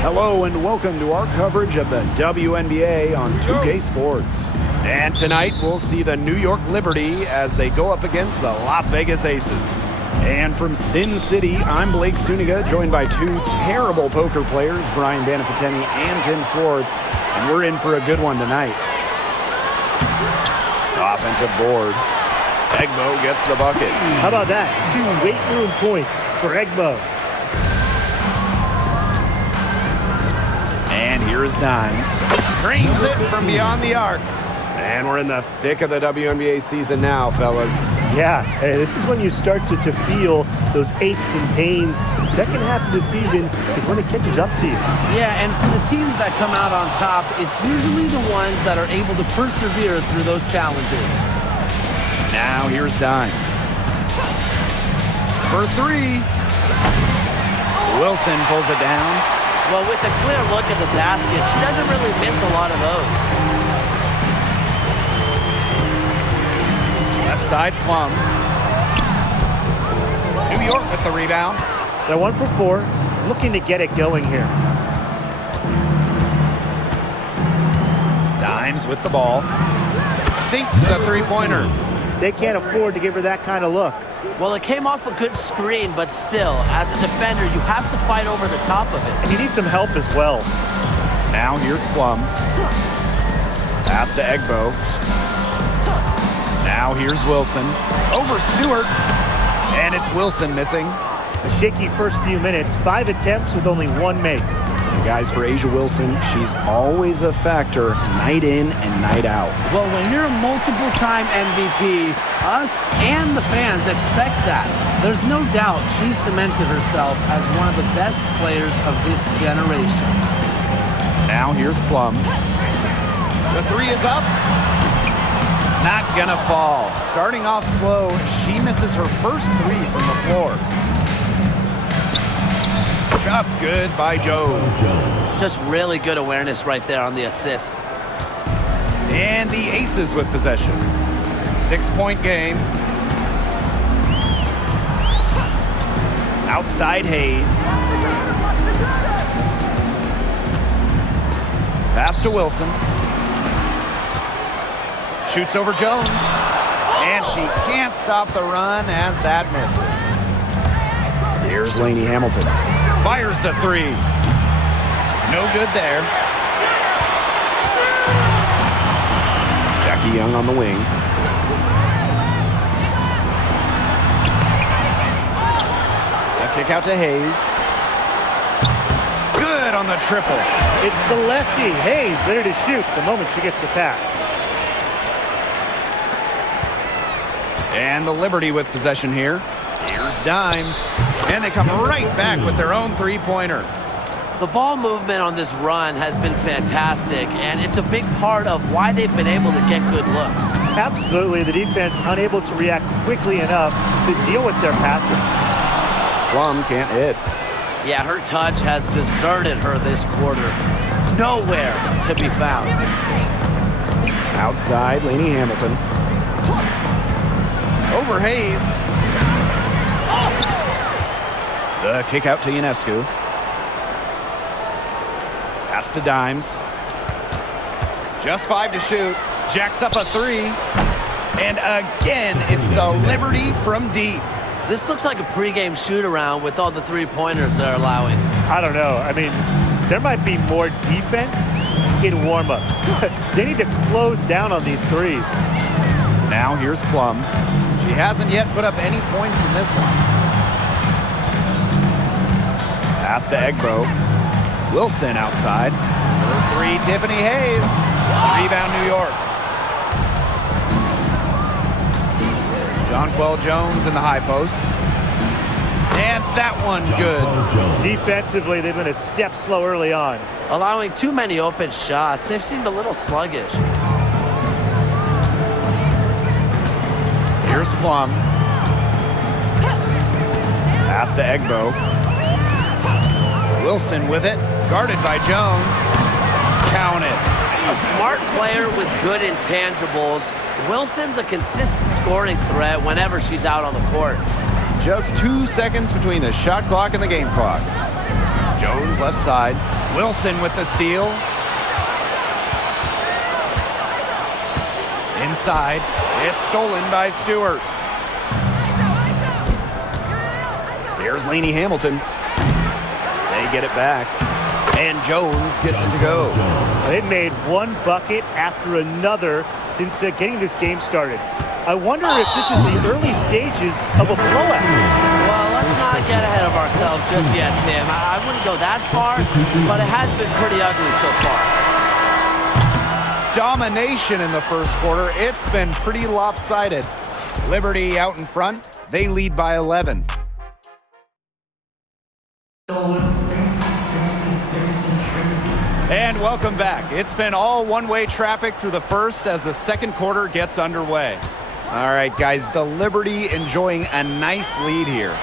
Hello and welcome to our coverage of the WNBA on 2K Sports. And tonight we'll see the New York Liberty as they go up against the Las Vegas Aces. And from Sin City, I'm Blake Suniga, joined by two terrible poker players, Brian Banafiteni and Tim Swartz. And we're in for a good one tonight. Offensive board. Egbo gets the bucket. How about that? 2 weight room points for Egbo. And here's Dimes. Drains it from beyond the arc. And we're in the thick of the WNBA season now, fellas. Yeah, this is when you start to feel those aches and pains. The second half of the season is when it catches up to you. Yeah, and for the teams that come out on top, it's usually the ones that are able to persevere through those challenges. Now here's Dimes. For 3. Wilson pulls it down. Well, with a clear look at the basket, she doesn't really miss a lot of those. Left side, Plum. New York with the rebound. They're 1 for 4, looking to get it going here. Dimes with the ball. Sinks the three-pointer. They can't afford to give her that kind of look. Well, it came off a good screen, but still, as a defender, you have to fight over the top of it. And you need some help as well. Now here's Plum. Pass to Egbo. Now here's Wilson. Over Stewart. And it's Wilson missing. A shaky first few minutes, 5 attempts with only 1 make. And guys, for A'ja Wilson, she's always a factor night in and night out. Well, when you're a multiple-time MVP, us and the fans expect that. There's no doubt she cemented herself as one of the best players of this generation. Now here's Plum. The 3 is up. Not gonna fall. Starting off slow, she misses her first 3 from the floor. Shot's good by Jones. Just really good awareness right there on the assist. And the Aces with possession. 6-point game. Outside Hayes. Pass to Wilson. Shoots over Jones. And she can't stop the run as that misses. Here's Lainey Hamilton. Fires the 3. No good there. Jackie Young on the wing. A kick out to Hayes. Good on the triple. It's the lefty, Hayes, there to shoot the moment she gets the pass. And the Liberty with possession here. Here's Dimes. And they come right back with their own three-pointer. The ball movement on this run has been fantastic, and it's a big part of why they've been able to get good looks. Absolutely, the defense unable to react quickly enough to deal with their passing. Plum can't hit. Yeah, her touch has deserted her this quarter. Nowhere to be found. Outside, Lainey Hamilton. Over Hayes. The kick out to Ionescu. Pass to Dimes. Just 5 to shoot. Jacks up a 3. And again, it's the Liberty from deep. This looks like a pregame shoot-around with all the three-pointers they're allowing. I don't know. I mean, there might be more defense in warm-ups. They need to close down on these threes. Now here's Plum. She hasn't yet put up any points in this one. Pass to Egbo. Wilson outside. For 3, Tiffany Hayes. Rebound, New York. Jonquel Jones in the high post. And that one's good. Defensively, they've been a step slow early on. Allowing too many open shots. They've seemed a little sluggish. Here's Plum. Pass to Egbo. Wilson with it. Guarded by Jones. Count it. A smart player with good intangibles. Wilson's a consistent scoring threat whenever she's out on the court. Just 2 seconds between the shot clock and the game clock. Jones left side. Wilson with the steal. Inside, it's stolen by Stewart. Here's Laney Hamilton. They get it back. And Jones gets it to go. They've made one bucket after another since getting this game started. I wonder if this is the early stages of a blowout. Well, let's not get ahead of ourselves just yet, Tim. I wouldn't go that far, but it has been pretty ugly so far. Domination in the first quarter. It's been pretty lopsided. Liberty out in front. They lead by 11. And welcome back. It's been all one-way traffic through the first as the second quarter gets underway. All right, guys, the Liberty enjoying a nice lead here.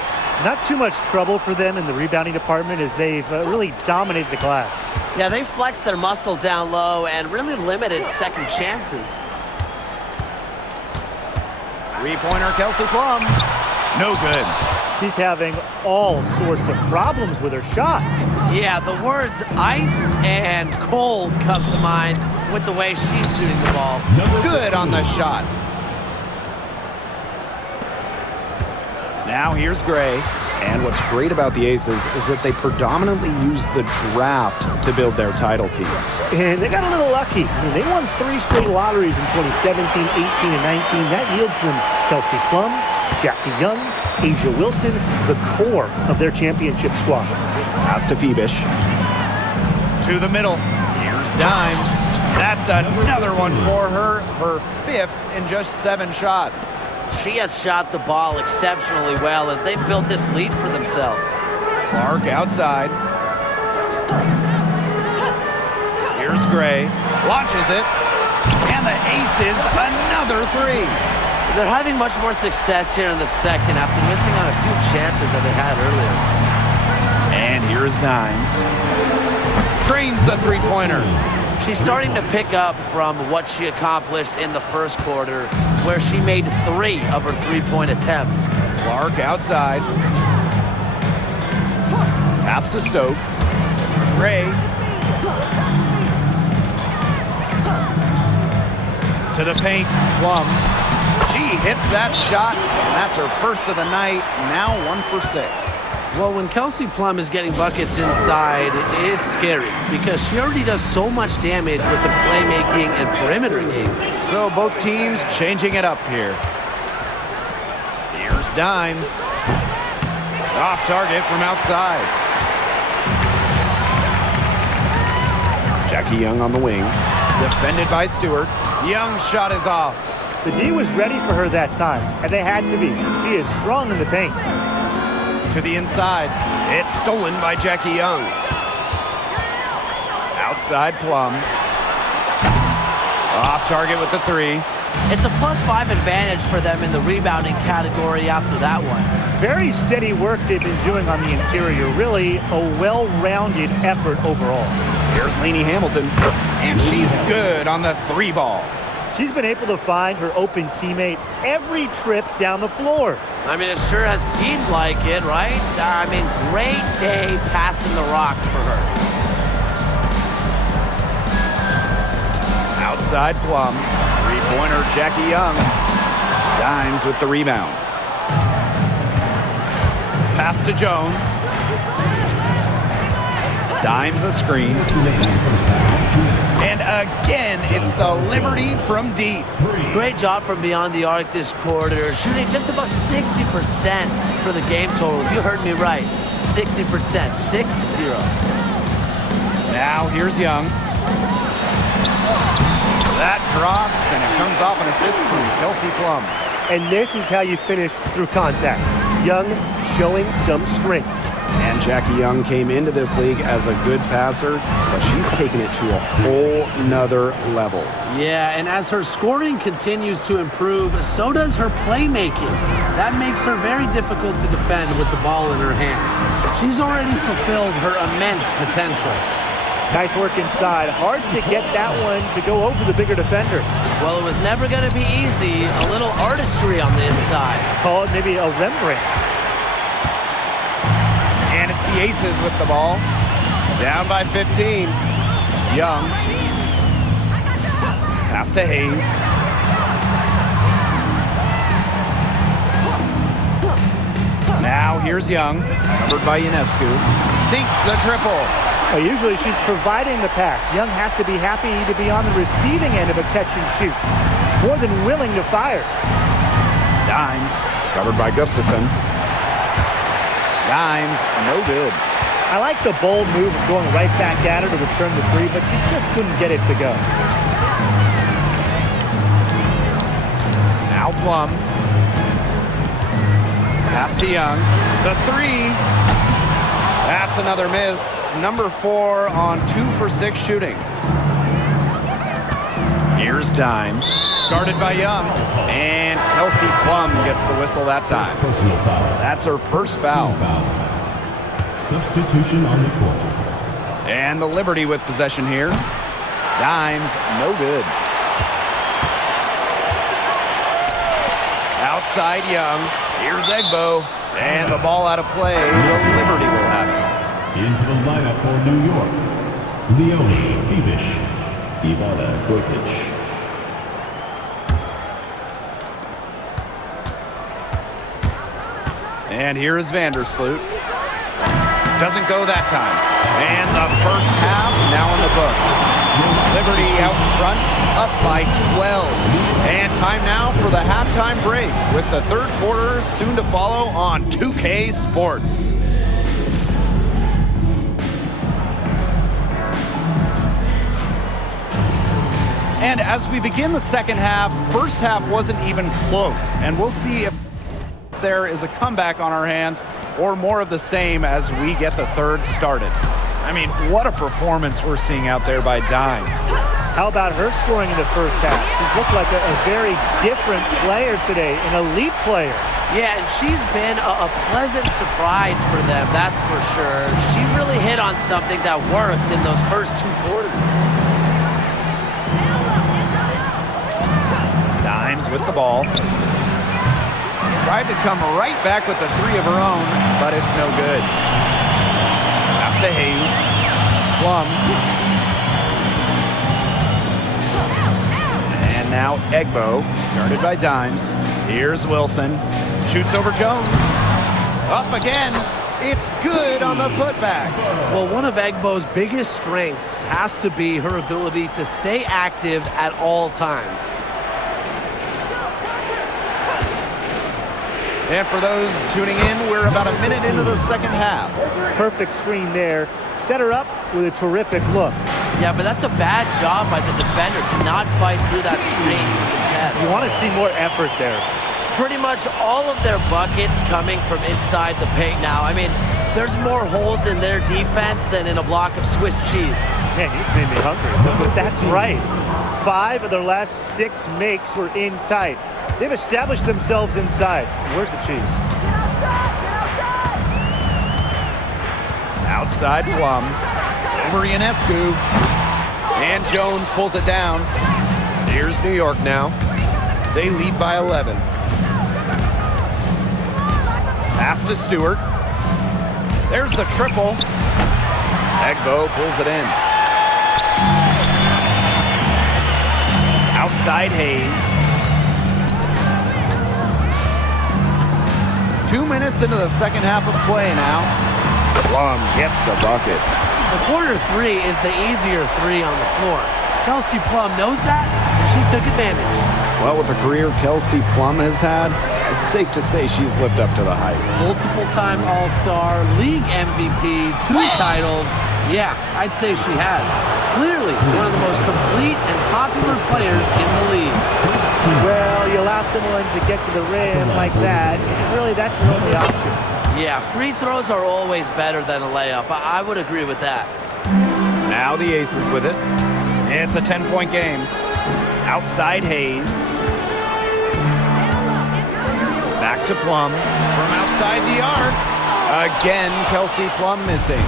Not too much trouble for them in the rebounding department as they've really dominated the glass. Yeah, they flexed their muscle down low and really limited second chances. Three-pointer, Kelsey Plum. No good. She's having all sorts of problems with her shot. Yeah, the words ice and cold come to mind with the way she's shooting the ball. Good on the shot. Now here's Gray. And what's great about the Aces is that they predominantly use the draft to build their title teams. And they got a little lucky. They won 3 straight lotteries in 2017, 18, and 19. That yields them Kelsey Plum, Jackie Young, Asia Wilson, the core of their championship squads. Pass to Phoebish. To the middle. Here's Dimes. That's another one for her. Her 5th in just 7 shots. She has shot the ball exceptionally well as they've built this lead for themselves. Clark outside. Here's Gray. Launches it. And the Aces, another 3. They're having much more success here in the second after missing on a few chances that they had earlier. And here's Dimes. Drains the three-pointer. She's starting to pick up from what she accomplished in the first quarter, where she made 3 of her three-point attempts. Clark outside. Pass to Stokes. Gray. To the paint. Plum. She hits that shot, and that's her first of the night. Now 1 for 6. Well, when Kelsey Plum is getting buckets inside, it's scary because she already does so much damage with the playmaking and perimeter game. So both teams changing it up here. Here's Dimes. Off target from outside. Jackie Young on the wing. Defended by Stewart. Young's shot is off. The D was ready for her that time, and they had to be. She is strong in the paint. To the inside. It's stolen by Jackie Young. Outside Plum. Off target with the 3. It's a +5 advantage for them in the rebounding category after that one. Very steady work they've been doing on the interior. Really a well-rounded effort overall. Here's Laney Hamilton. And she's good on the 3 ball. She's been able to find her open teammate every trip down the floor. I mean, it sure has seemed like it, right? I mean, great day passing the rock for her. Outside Plum. Three-pointer Jackie Young. Dimes with the rebound. Pass to Jones. Dimes a screen. And again, it's the Liberty from deep. Great job from beyond the arc this quarter, shooting just about 60% for the game total. You heard me right, 60%, 6-0. Now here's Young. That drops, and it comes off an assist from Kelsey Plum. And this is how you finish through contact. Young showing some strength. And Jackie Young came into this league as a good passer, but she's taken it to a whole nother level. Yeah, and as her scoring continues to improve, so does her playmaking. That makes her very difficult to defend with the ball in her hands. She's already fulfilled her immense potential. Nice work inside. Hard to get that one to go over the bigger defender. Well, it was never going to be easy. A little artistry on the inside. Call it maybe a Rembrandt. And it's the Aces with the ball. Down by 15. Young. Pass to Hayes. Now here's Young, covered by Ionescu. Sinks the triple. Well, usually she's providing the pass. Young has to be happy to be on the receiving end of a catch and shoot. More than willing to fire. Dimes, covered by Gustafson. Dimes, no good. I like the bold move of going right back at her to return the three, but she just couldn't get it to go. Now Plum. Pass to Young. The three. That's another miss. Number 4 on 2 for 6 shooting. Here's Dimes. Guarded by Young. And Kelsey Plum gets the whistle that time. That's her first foul. Substitution on the court. And the Liberty with possession here. Dimes, no good. Outside Young. Here's Egbo. And the ball out of play. The Liberty will have it. Into the lineup for New York. Leonie Fibish. Ivana Gorkic. And here is Vandersloot. Doesn't go that time. And the first half now in the books. Liberty out in front, up by 12. And time now for the halftime break with the third quarter soon to follow on 2K Sports. And as we begin the second half, first half wasn't even close. And we'll see if there is a comeback on our hands or more of the same as we get the third started. I mean, what a performance we're seeing out there by Dimes. How about her scoring in the first half? She's looked like a very different player today, an elite player. Yeah, and she's been a pleasant surprise for them, that's for sure. She really hit on something that worked in those first 2 quarters. Dimes with the ball. Tried to come right back with the three of her own, but it's no good. Pass to Hayes. Plum. And now Egbo, guarded by Dimes. Here's Wilson. Shoots over Jones. Up again. It's good on the putback. Well, one of Egbo's biggest strengths has to be her ability to stay active at all times. And for those tuning in, we're about a minute into the second half. Perfect screen there. Set her up with a terrific look. Yeah, but that's a bad job by the defender to not fight through that screen to contest. You want to see more effort there. Pretty much all of their buckets coming from inside the paint now. I mean, there's more holes in their defense than in a block of Swiss cheese. Man, you just made me hungry. But that's right. 5 of their last 6 makes were in tight. They've established themselves inside. Where's the cheese? Outside Plum. Over Ionescu. And Jones pulls it down. Here's New York now. They lead by 11. Pass to Stewart. There's the triple. Egbo pulls it in. Outside Hayes. 2 minutes into the second half of play now. Plum gets the bucket. The quarter 3 is the easier 3 on the floor. Kelsey Plum knows that, and she took advantage. Well, with the career Kelsey Plum has had, it's safe to say she's lived up to the hype. Multiple-time All-Star, league MVP, 2 titles. Yeah, I'd say she has. Clearly one of the most complete and popular players in the league. Well, you allow someone to get to the rim like that, and really that's your only option. Yeah, free throws are always better than a layup. I would agree with that. Now the Aces with it. It's a 10-point game. Outside Hayes. Back to Plum. From outside the arc. Again, Kelsey Plum missing.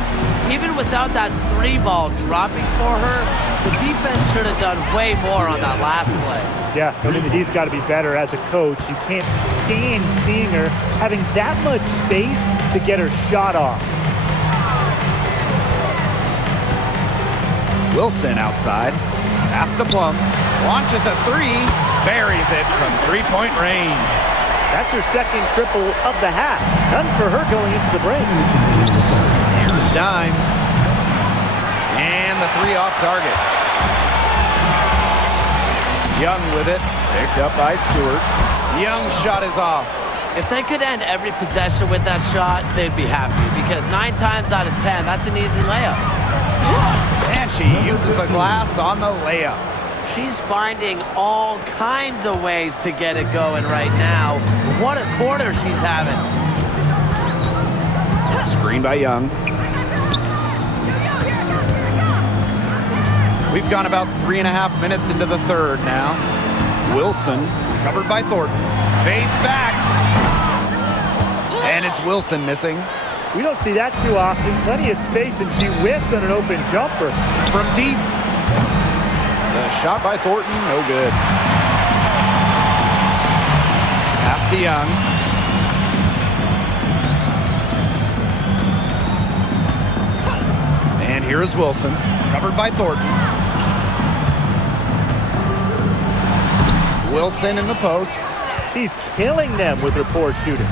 Even without that 3-ball dropping for her, the defense should have done way more on that last play. Yeah, I mean, he's got to be better as a coach. You can't stand seeing her having that much space to get her shot off. Wilson outside. Pass to Plum. Launches a three. Buries it from three-point range. That's her second triple of the half. None for her going into the break. Here's Dimes. And the three off target. Young with it. Picked up by Stewart. Young's shot is off. If they could end every possession with that shot, they'd be happy because 9 times out of 10, that's an easy layup. And she uses the glass on the layup. She's finding all kinds of ways to get it going right now. What a quarter she's having. Screen by Young. We've gone about 3.5 minutes into the third now. Wilson, covered by Thornton, fades back. And it's Wilson missing. We don't see that too often. Plenty of space, and she whiffs on an open jumper. From deep. The shot by Thornton, no good. Pass to Young. And here is Wilson, covered by Thornton. Wilson in the post. She's killing them with her poor shooting.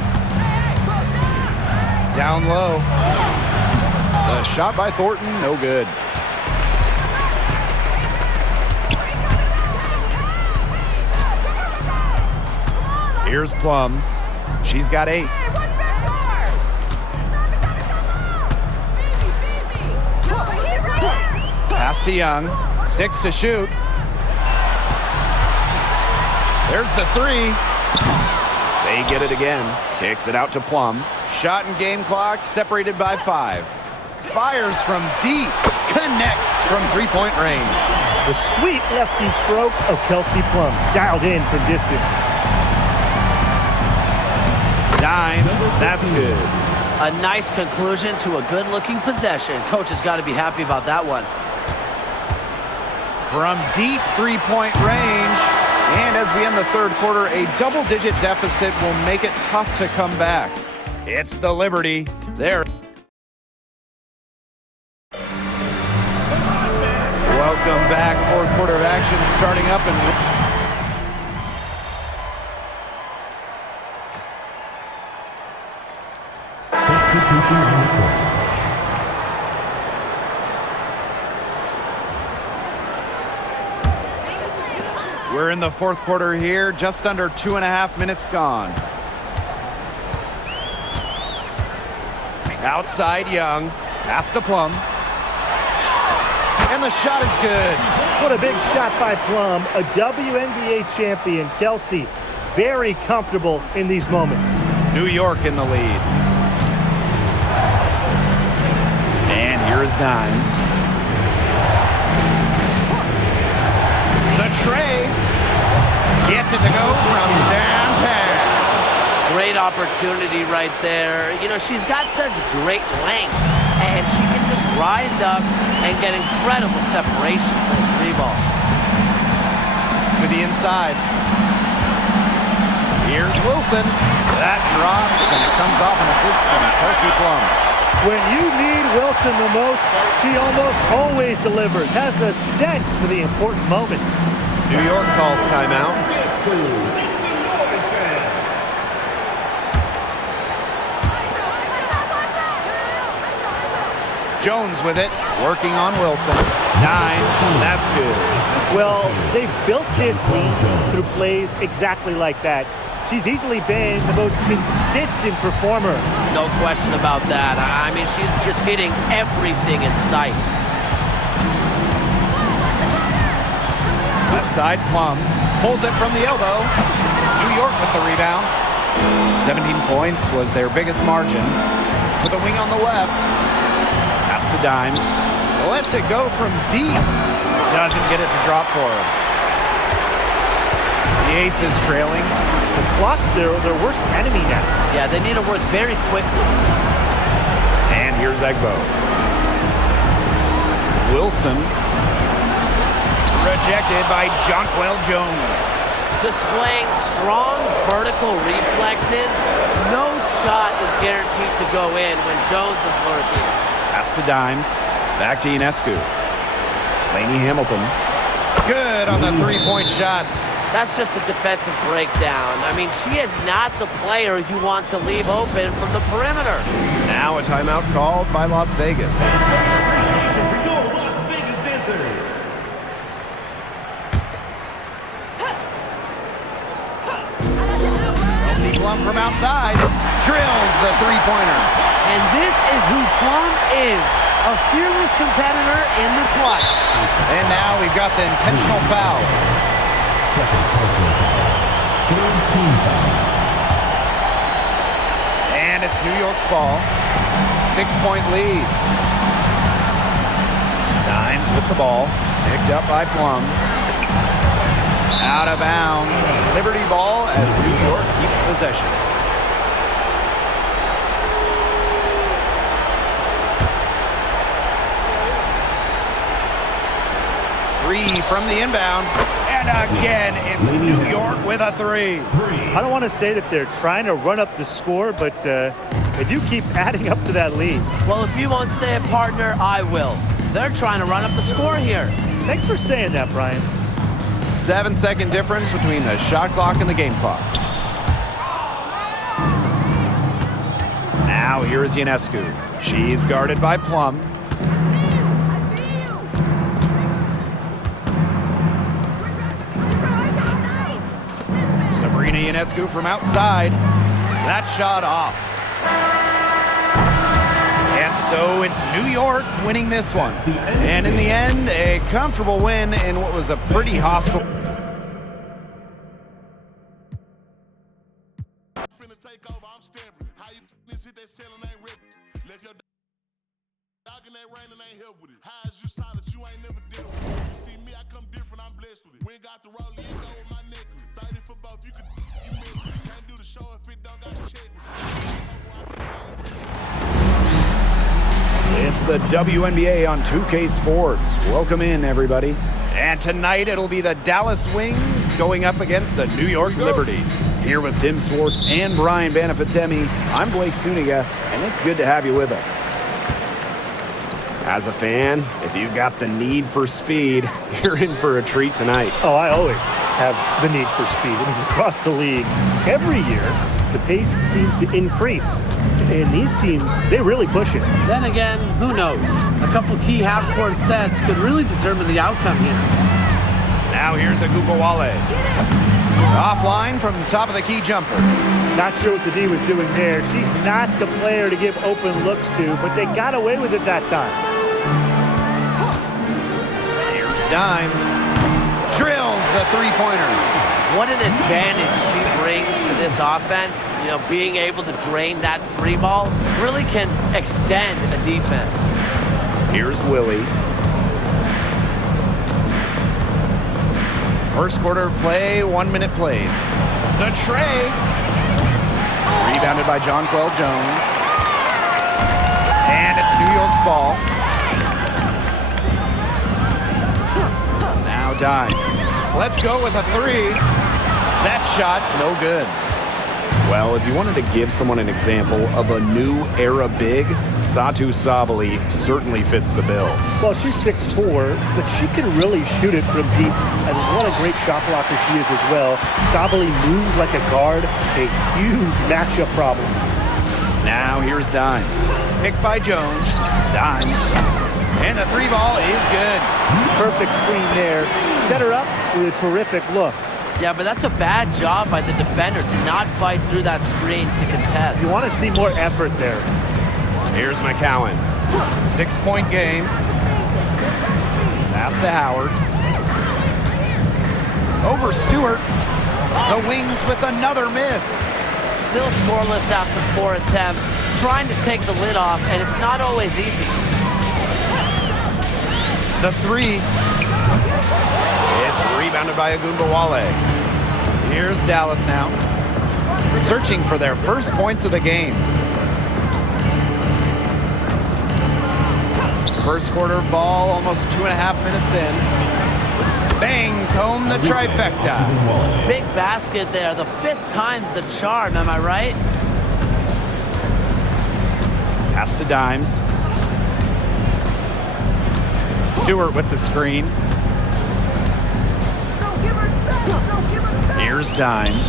Down low. The shot by Thornton, no good. Here's Plum. She's got 8. Pass to Young. 6 to shoot. There's the 3. They get it again. Kicks it out to Plum. Shot and game clock separated by 5. Fires from deep. Connects from three-point range. The sweet lefty stroke of Kelsey Plum, dialed in from distance. Dimes, that's good. A nice conclusion to a good-looking possession. Coach has got to be happy about that one. From deep three-point range. And as we end the third quarter, a double-digit deficit will make it tough to come back. It's the Liberty. There. Welcome back. Fourth quarter of action starting up. And Substitution on the court. we're in the fourth quarter here. Just under 2.5 minutes gone. Outside Young. Pass to Plum. And the shot is good. What a big shot by Plum, a WNBA champion. Kelsey, very comfortable in these moments. New York in the lead. And here is Dimes. The tray gets it to go from downtown. Great opportunity right there. You know, she's got such great length, and she can just rise up and get incredible separation for the 3-ball. To the inside. Here's Wilson. That drops, and it comes off an assist from Kelsey Plum. When you need Wilson the most, she almost always delivers, has a sense for the important moments. New York calls timeout. Jones with it, working on Wilson. Dimes, that's good. Well, they've built this lead through plays exactly like that. She's easily been the most consistent performer. No question about that. I mean, she's just hitting everything in sight. Left side, Plum pulls it from the elbow. New York with the rebound. 17 points was their biggest margin. To the wing on the left. Pass to Dimes. Lets it go from deep. Doesn't get it to drop for her. The Aces trailing. The clock's their worst enemy now. Yeah, they need to work very quickly. And here's Egbo. Wilson. Rejected by Jonquel Jones. Displaying strong vertical reflexes. No shot is guaranteed to go in when Jones is lurking. Pass to Dimes. Back to Ionescu. Lainey Hamilton. Good on the three-point shot. That's just a defensive breakdown. I mean, she is not the player you want to leave open from the perimeter. Now a timeout called by Las Vegas. Appreciation for your Las Vegas dancers. Kelsey Plum from outside drills the three-pointer. And this is who Plum is, a fearless competitor in the clutch. And now we've got the intentional foul. Second personal foul. Third team foul. And it's New York's ball. 6-point lead. Dimes with the ball. Picked up by Plum. Out of bounds. Liberty ball as New York keeps possession. Three from the inbound. And again, it's New York with a three. I don't want to say that they're trying to run up the score, but they do keep adding up to that lead. Well, if you won't say it, partner, I will. They're trying to run up the score here. Thanks for saying that, Brian. 7-second difference between the shot clock and the game clock. Now here is Ionescu. She's guarded by Plum. Sabrina Ionescu from outside. That shot off. And so it's New York winning this one. And in the end, a comfortable win in what was a pretty hostile. It's the WNBA on 2K Sports. Welcome in, everybody. And tonight it'll be the Dallas Wings going up against the New York Liberty. Here with Tim Swartz and Brian Banafitemi, I'm Blake Suniga, and it's good to have you with us. As a fan, if you've got the need for speed, you're in for a treat tonight. Oh, I always have the need for speed. I mean, across the league, every year, the pace seems to increase. And these teams, they really push it. Then again, who knows? A couple key half-court sets could really determine the outcome here. Now here's Agugawale. Offline from the top of the key jumper. Not sure what the D was doing there. She's not the player to give open looks to, but they got away with it that time. Here's Dimes. Drills the three-pointer. What an advantage she brings to this offense. You know, being able to drain that three ball really can extend a defense. Here's Willie. First quarter play, 1 minute played. The tray. Rebounded by Jonquel Jones. And it's New York's ball. Now Dimes. Let's go with a three. That shot, no good. Well, if you wanted to give someone an example of a new era big, Satou Sabally certainly fits the bill. Well, she's 6'4", but she can really shoot it from deep. And what a great shot blocker she is as well. Sabally moves like a guard, a huge matchup problem. Now here's Dimes. Picked by Jones. Dimes. And the three ball is good. Perfect screen there. Set her up with a terrific look. Yeah, but that's a bad job by the defender to not fight through that screen to contest. You want to see more effort there. Here's McCowan. 6-point game. Pass to Howard. Over Stewart. The Wings with another miss. Still scoreless after 4 attempts, trying to take the lid off, and it's not always easy. The three. It's rebounded by Agundawale. Here's Dallas now. Searching for their first points of the game. First quarter ball, almost 2.5 minutes in. Bangs home the trifecta. Big basket there, the 5th time's the charm, am I right? Pass to Dimes. Stewart with the screen. Here's Dimes.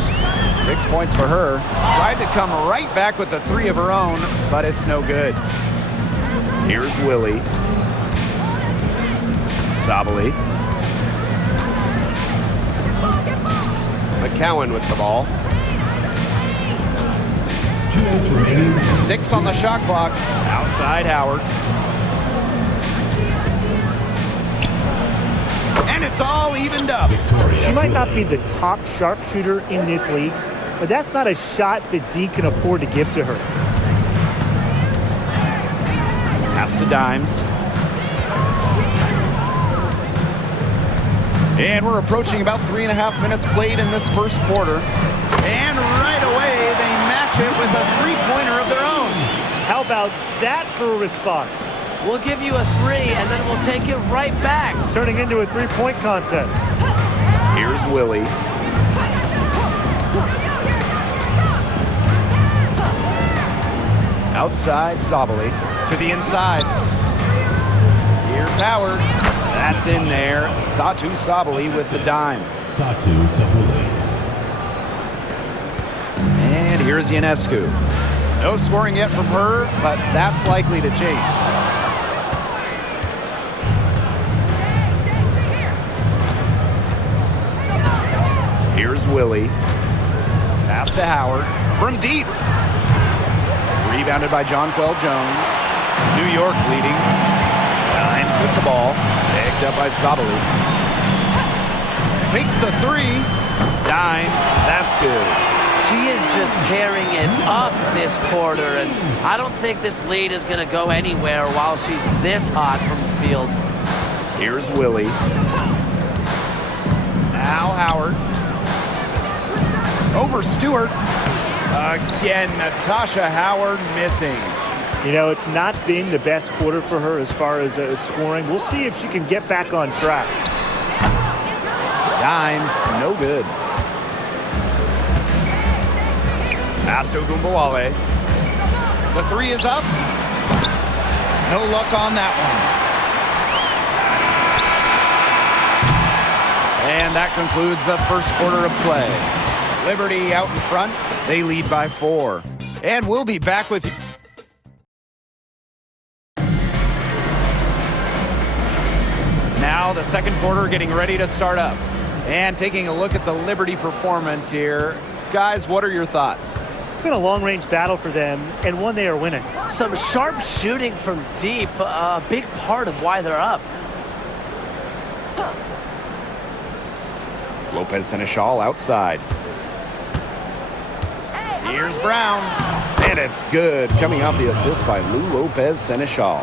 6 points for her. Tried to come right back with the 3 of her own, but it's no good. Here's Willie. Sabali. McCowan with the ball. 2 minutes remaining. 6 on the shot clock. Outside Howard. And it's all evened up. She might not be the top sharpshooter in this league, but that's not a shot that Dee can afford to give to her. Pass to Dimes. And we're approaching about 3.5 minutes played in this first quarter. And right away, they match it with a three-pointer of their own. How about that for a response? We'll give you a 3, and then we'll take it right back. It's turning into a three-point contest. Here's Willie. Outside Sabali to the inside. Here's Howard. That's in there. Satu Sabali with the dime. Satu Sabali. And here's Ionescu. No scoring yet from her, but that's likely to change. Here's Willie. Pass to Howard from deep. Rebounded by Jonquel Jones. New York leading. Dimes with the ball. Picked up by Sabali. Makes the 3. Dimes. That's good. She is just tearing it up this quarter, and I don't think this lead is going to go anywhere while she's this hot from the field. Here's Willie. Now Howard. Over Stewart. Again, Natasha Howard missing. You know, it's not been the best quarter for her as far as scoring. We'll see if she can get back on track. Dimes, no good. Pass to Ogunbowale. The 3 is up. No luck on that one. And that concludes the first quarter of play. Liberty out in front. They lead by 4. And we'll be back with you. Now the second quarter getting ready to start up. And taking a look at the Liberty performance here. Guys, what are your thoughts? It's been a long-range battle for them, and one they are winning. Some sharp shooting from deep, a big part of why they're up. Lopez Seneschal outside. Here's Brown. And it's good. Coming off the assist by Lou Lopez Seneschal.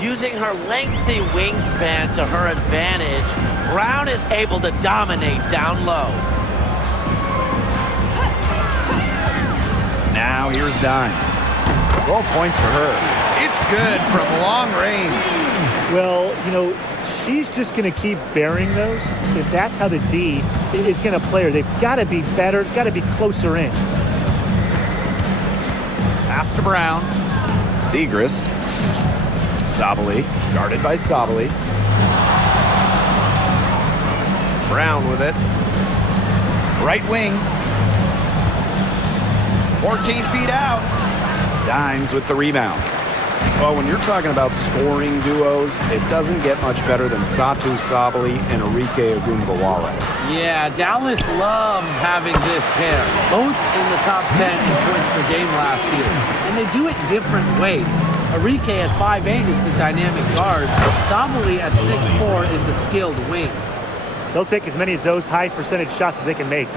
Using her lengthy wingspan to her advantage, Brown is able to dominate down low. Now here's Dimes. 12 points for her. It's good from long range. Well, you know, she's just going to keep bearing those. If that's how the D is going to play her, they've got to be better, got to be closer in. Pass to Brown. Segrist. Sabali. Guarded by Sabali. Brown with it. Right wing. 14 feet out. Dimes with the rebound. Well, when you're talking about scoring duos, it doesn't get much better than Satu Sabali and Arike Ogunbowale. Yeah, Dallas loves having this pair, both in the top 10 in points per game last year. And they do it different ways. Arike at 5'8" is the dynamic guard. Sabali at 6'4" is a skilled wing. They'll take as many of those high percentage shots as they can make.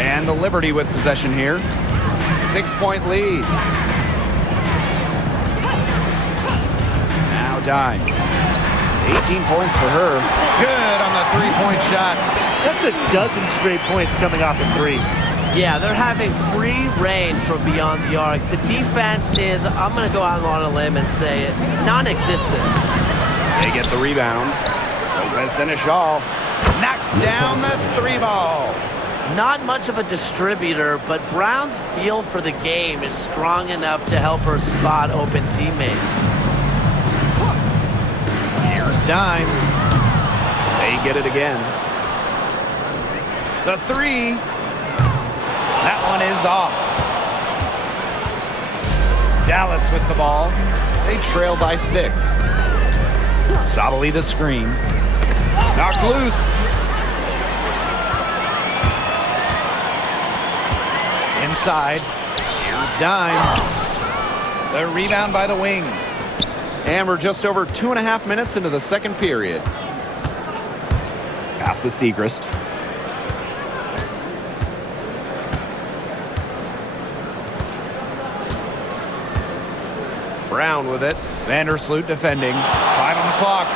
And the Liberty with possession here. 6-point lead. Now Dimes. 18 points for her. Good on the three-point shot. That's a dozen straight points coming off of threes. Yeah, they're having free reign from beyond the arc. The defense is, I'm going to go out on a limb and say it, non-existent. They get the rebound. Lopez Seneschal knocks down the 3-ball. Not much of a distributor, but Brown's feel for the game is strong enough to help her spot open teammates. Dimes. They get it again. The three. That one is off. Dallas with the ball. They trail by 6. Sabally the screen. Knocked loose. Inside. Here's Dimes. The rebound by the Wings. And we're just over 2.5 minutes into the second period. Pass to Segrist. Brown with it. Vandersloot defending. 5 on the clock.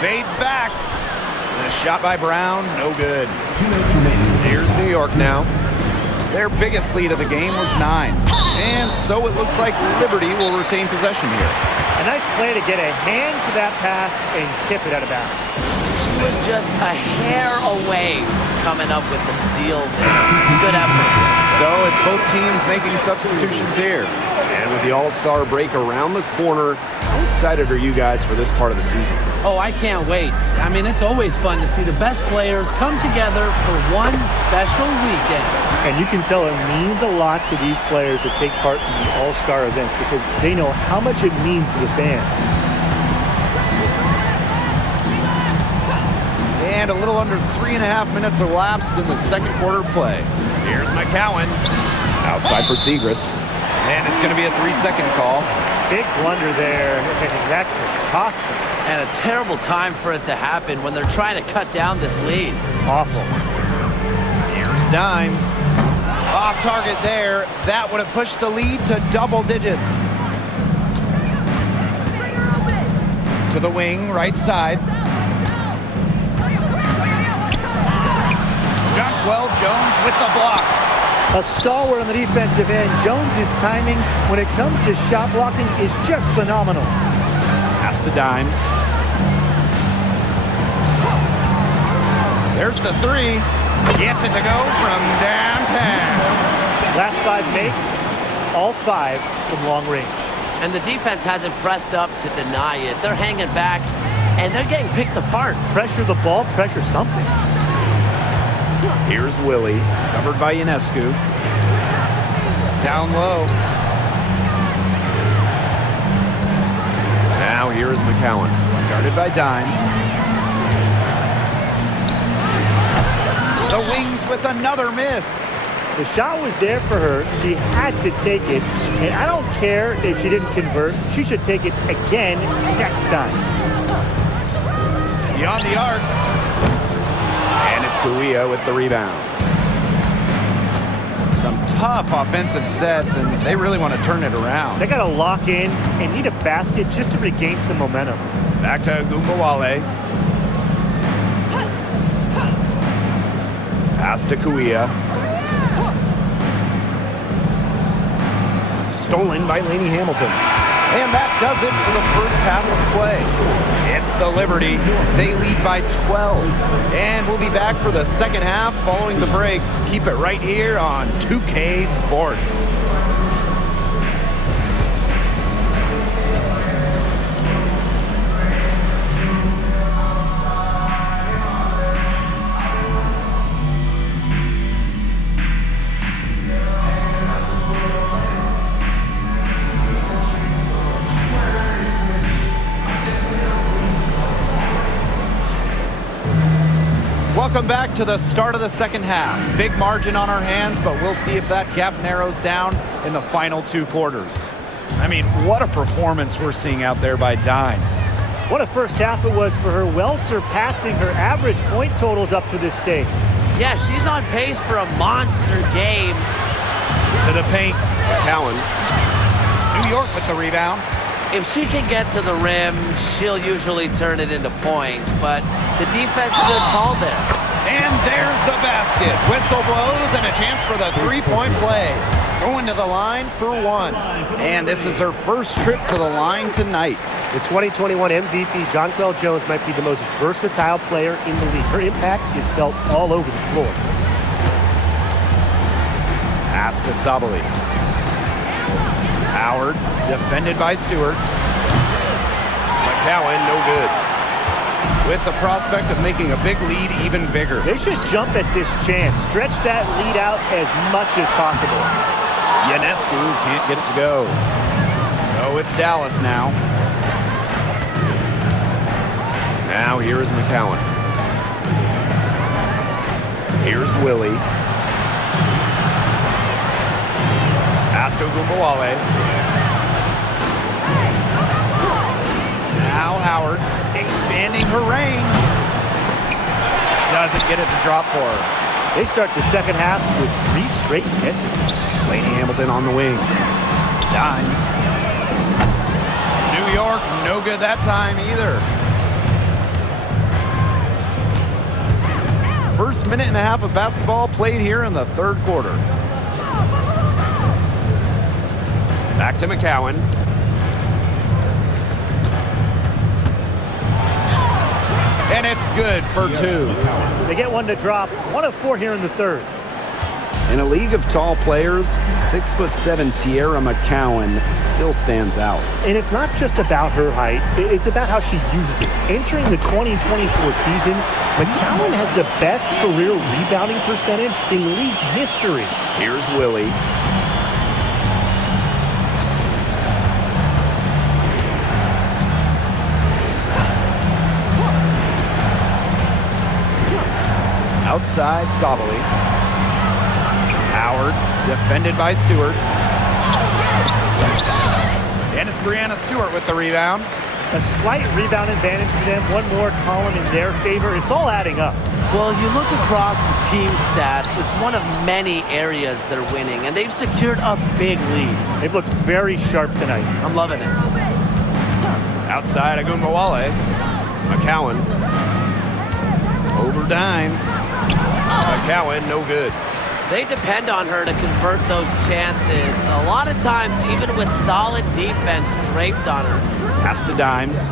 Fades back. And a shot by Brown. No good. 2 minutes remaining. Here's New York now. Their biggest lead of the game was 9. And so it looks like Liberty will retain possession here. A nice play to get a hand to that pass and tip it out of bounds. She was just a hair away from coming up with the steal. Good effort. So it's both teams making substitutions here. And with the All-Star break around the corner, how excited are you guys for this part of the season? Oh, I can't wait. I mean, it's always fun to see the best players come together for one special weekend. And you can tell it means a lot to these players to take part in the All-Star events because they know how much it means to the fans. And a little under 3.5 minutes elapsed in the second quarter play. Here's McCowan. Outside for Segrist. And it's going to be a 3-second call. Big blunder there. That could cost them. And a terrible time for it to happen when they're trying to cut down this lead. Awful. Here's Dimes. Off target there. That would have pushed the lead to double digits. To the wing, right side. Jonquel Jones with the block. A stalwart on the defensive end. Jones' timing when it comes to shot blocking is just phenomenal. Pass to Dimes. There's the 3. Gets it to go from downtown. Last 5 makes, all 5 from long range. And the defense hasn't pressed up to deny it. They're hanging back, and they're getting picked apart. Pressure the ball, pressure something. Here's Willie, covered by Ionescu. Down low. Now here is McCowan, guarded by Dimes. The Wings with another miss. The shot was there for her. She had to take it. And I don't care if she didn't convert. She should take it again next time. Beyond the arc. And it's Guia with the rebound. Some tough offensive sets, and they really want to turn it around. They got to lock in and need a basket just to regain some momentum. Back to Gumbawale. Pass to Kuia. Stolen by Laney Hamilton. And that does it for the first half of play. It's the Liberty. They lead by 12. And we'll be back for the second half following the break. Keep it right here on 2K Sports. Welcome back to the start of the second half. Big margin on our hands, but we'll see if that gap narrows down in the final 2 quarters. I mean, what a performance we're seeing out there by Dimes. What a first half it was for her, well surpassing her average point totals up to this stage. Yeah, she's on pace for a monster game. To the paint, Cowan. New York with the rebound. If she can get to the rim, she'll usually turn it into points, but the defense stood tall there. And there's the basket. Whistle blows and a chance for the 3-point play. Going to the line for 1. And this is her first trip to the line tonight. The 2021 MVP, Jonquel Jones, might be the most versatile player in the league. Her impact is felt all over the floor. Pass to Sabally. Howard, defended by Stewart. McCowan, no good. with the prospect of making a big lead even bigger. They should jump at this chance. Stretch that lead out as much as possible. Ionescu can't get it to go. So it's Dallas now. Now here is McCowan. Here's Willie. Pass to Ogunbowale. Now Howard expanding her reign. Doesn't get it to drop for her. They start the second half with 3 straight misses. Laney Hamilton on the wing. Dimes. New York, no good that time either. First minute and a half of basketball played here in the third quarter. Back to McCowan. And it's good for 2. They get one to drop. 1 of 4 here in the third. In a league of tall players, 6'7" Tierra McCowan still stands out. And it's not just about her height. It's about how she uses it. Entering the 2024 season, McCowan has the best career rebounding percentage in league history. Here's Willie. Outside Sabali. Howard, defended by Stewart. And it's Brianna Stewart with the rebound. A slight rebound advantage for them. One more column in their favor. It's all adding up. Well, you look across the team stats, it's one of many areas they're winning, and they've secured a big lead. They've looked very sharp tonight. I'm loving it. Outside Ogunbowale. McCowan. Over Dimes. McCowan, no good. They depend on her to convert those chances. A lot of times, even with solid defense draped on her. Pass to Dimes.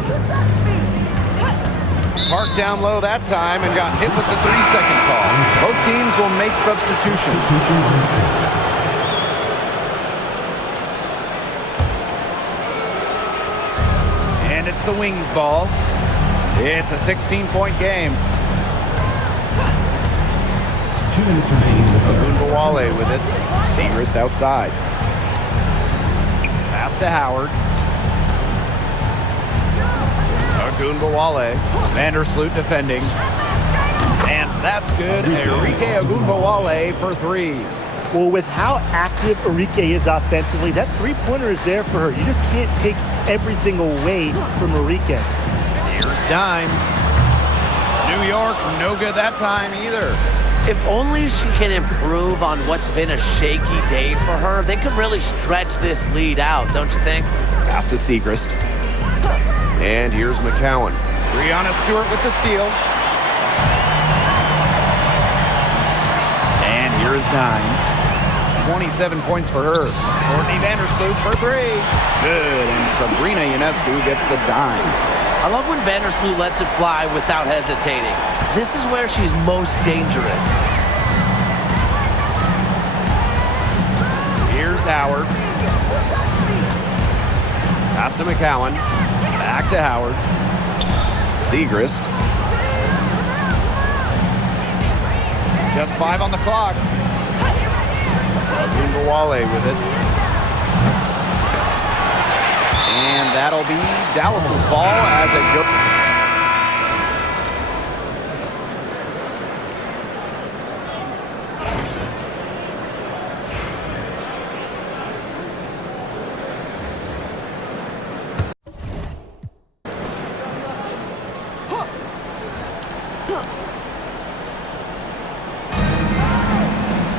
Parked down low that time and got hit with the 3-second call. Both teams will make substitutions. And it's the Wings ball. It's a 16-point game. 2 minutes remaining. Ogunbowale with it. Segrist outside. Pass to Howard. Ogunbowale. Vandersloot defending. And that's good. Enrique Ogunbowale for 3. Well, with how active Enrique is offensively, that three-pointer is there for her. You just can't take everything away from Enrique. Here's Dimes. New York, no good that time either. If only she can improve on what's been a shaky day for her, they could really stretch this lead out, don't you think? Pass to Segrist. And here's McCowan. Brianna Stewart with the steal. And here's Dimes. 27 points for her. Courtney Vandersloot for 3. Good, and Sabrina Ionescu gets the dime. I love when Vandersloot lets it fly without hesitating. This is where she's most dangerous. Here's Howard. Pass to McCowan. Back to Howard. Segrist. Just 5 on the clock. Ogunbowale with it. And that'll be Dallas's ball as it goes.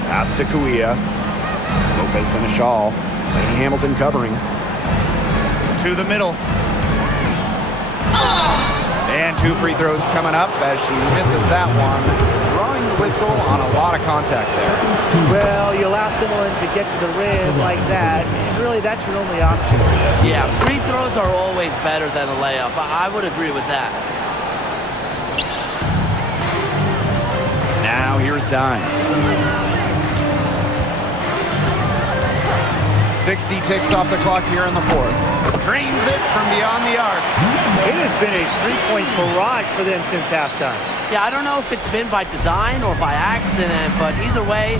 Pass to Kuia. Lopez Seneschal. Laney Hamilton covering. To the middle. And 2 free throws coming up as she misses that one. Drawing the whistle on a lot of contact there. Well, you allow someone to get to the rim like that, and really that's your only option. Yeah, free throws are always better than a layup. I would agree with that. Now here's Dimes. 60 ticks off the clock here in the fourth. Drains it from beyond the arc. It has been a three-point barrage for them since halftime. Yeah, I don't know if it's been by design or by accident, but either way,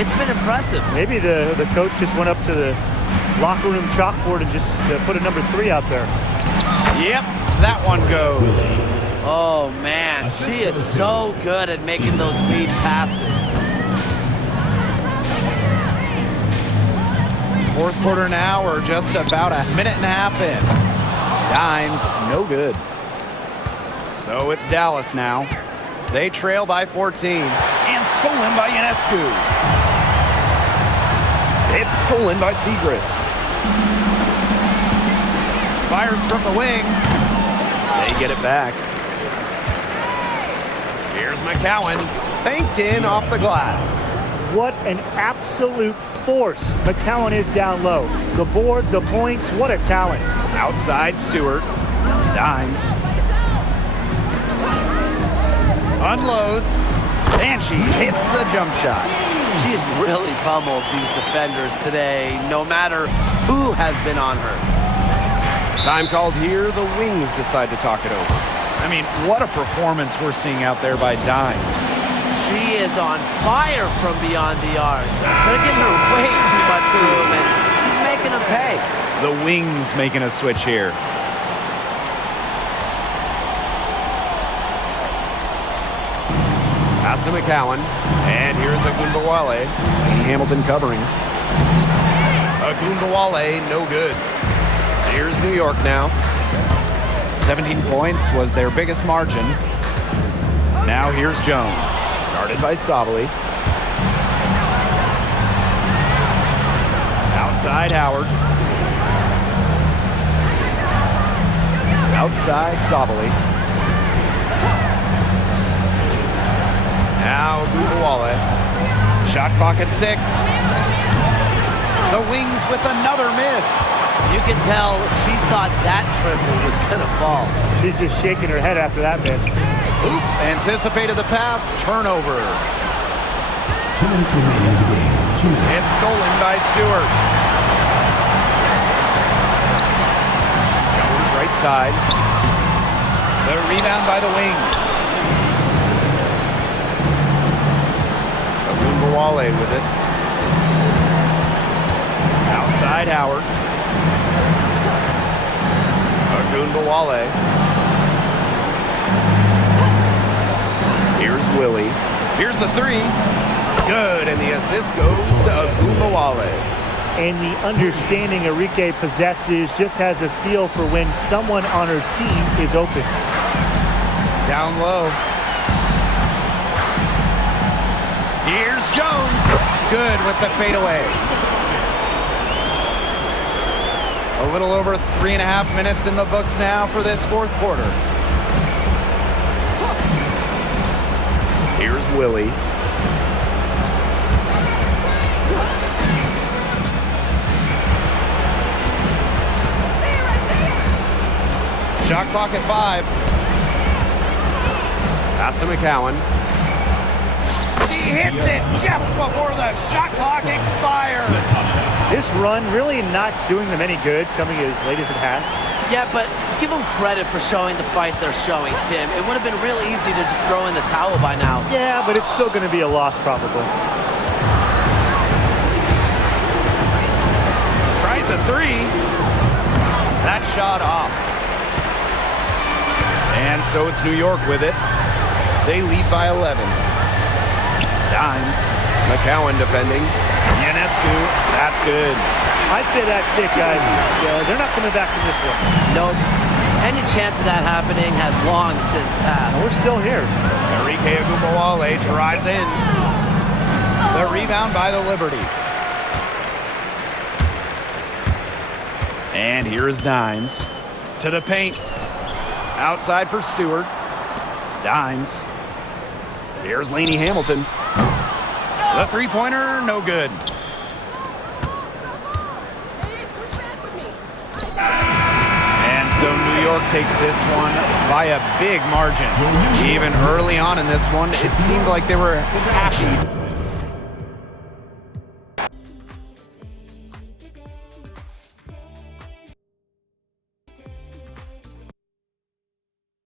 it's been impressive. Maybe the coach just went up to the locker room chalkboard and just put a number 3 out there. Yep, that one goes. Oh, man, she is so good at making those lead passes. Fourth quarter now, we're just about a minute and a half in. Dimes, no good. So it's Dallas now. They trail by 14. And stolen by Ionescu. It's stolen by Segrist. Fires from the wing. They get it back. Here's McCowan. Banked in off the glass. What an absolute force McCowan is down low. The board, the points, what a talent. Outside Stewart. Dimes. Unloads. And she hits the jump shot. She's really pummeled these defenders today, no matter who has been on her. Time called here. The Wings decide to talk it over. I mean, what a performance we're seeing out there by Dimes. She is on fire from beyond the arc. They're giving her way too much room, and she's making them pay. The Wings making a switch here. Pass to McCowan. And here's Agunbawale. Hamilton covering. Agunbawale, no good. Here's New York now. 17 points was their biggest margin. Now here's Jones. Guarded by Sabali. Outside Howard. Outside Sabali. Now Agunbawale. Shot clock at 6. The Wings with another miss. You can tell she thought that triple was going to fall. She's just shaking her head after that miss. Oop, anticipated the pass. Turnover. 2 minutes remaining in the game. 2 minutes. It's stolen by Stewart. Jones right side. The rebound by the Wings. Agunbawale with it. Outside Howard. Agunbawale. Here's Willie. Here's the 3. Good, and the assist goes to Agunbawale. And the understanding Arike possesses, just has a feel for when someone on her team is open. Down low. Here's Jones. Good with the fadeaway. A little over 3.5 minutes in the books now for this fourth quarter. Here's Willie. Shot clock at 5. Pass to McCowan. She hits it just before the shot clock expires. This run really not doing them any good, coming as late as it has. Yeah, but give them credit for showing the fight they're showing, Tim. It would have been real easy to just throw in the towel by now. Yeah, but it's still going to be a loss probably. Tries a 3. That shot off. And so it's New York with it. They lead by 11. Dimes. McCowan defending. Ionescu. That's good. I'd say that's it, guys. They're not coming back from this one. Nope. Any chance of that happening has long since passed. And we're still here. Arike Agunbawale drives in. The rebound by the Liberty. And here is Dimes. To the paint. Outside for Stewart. Dimes. Here's Lainey Hamilton. The three-pointer, no good. And so New York takes this one by a big margin. Even early on in this one, it seemed like they were happy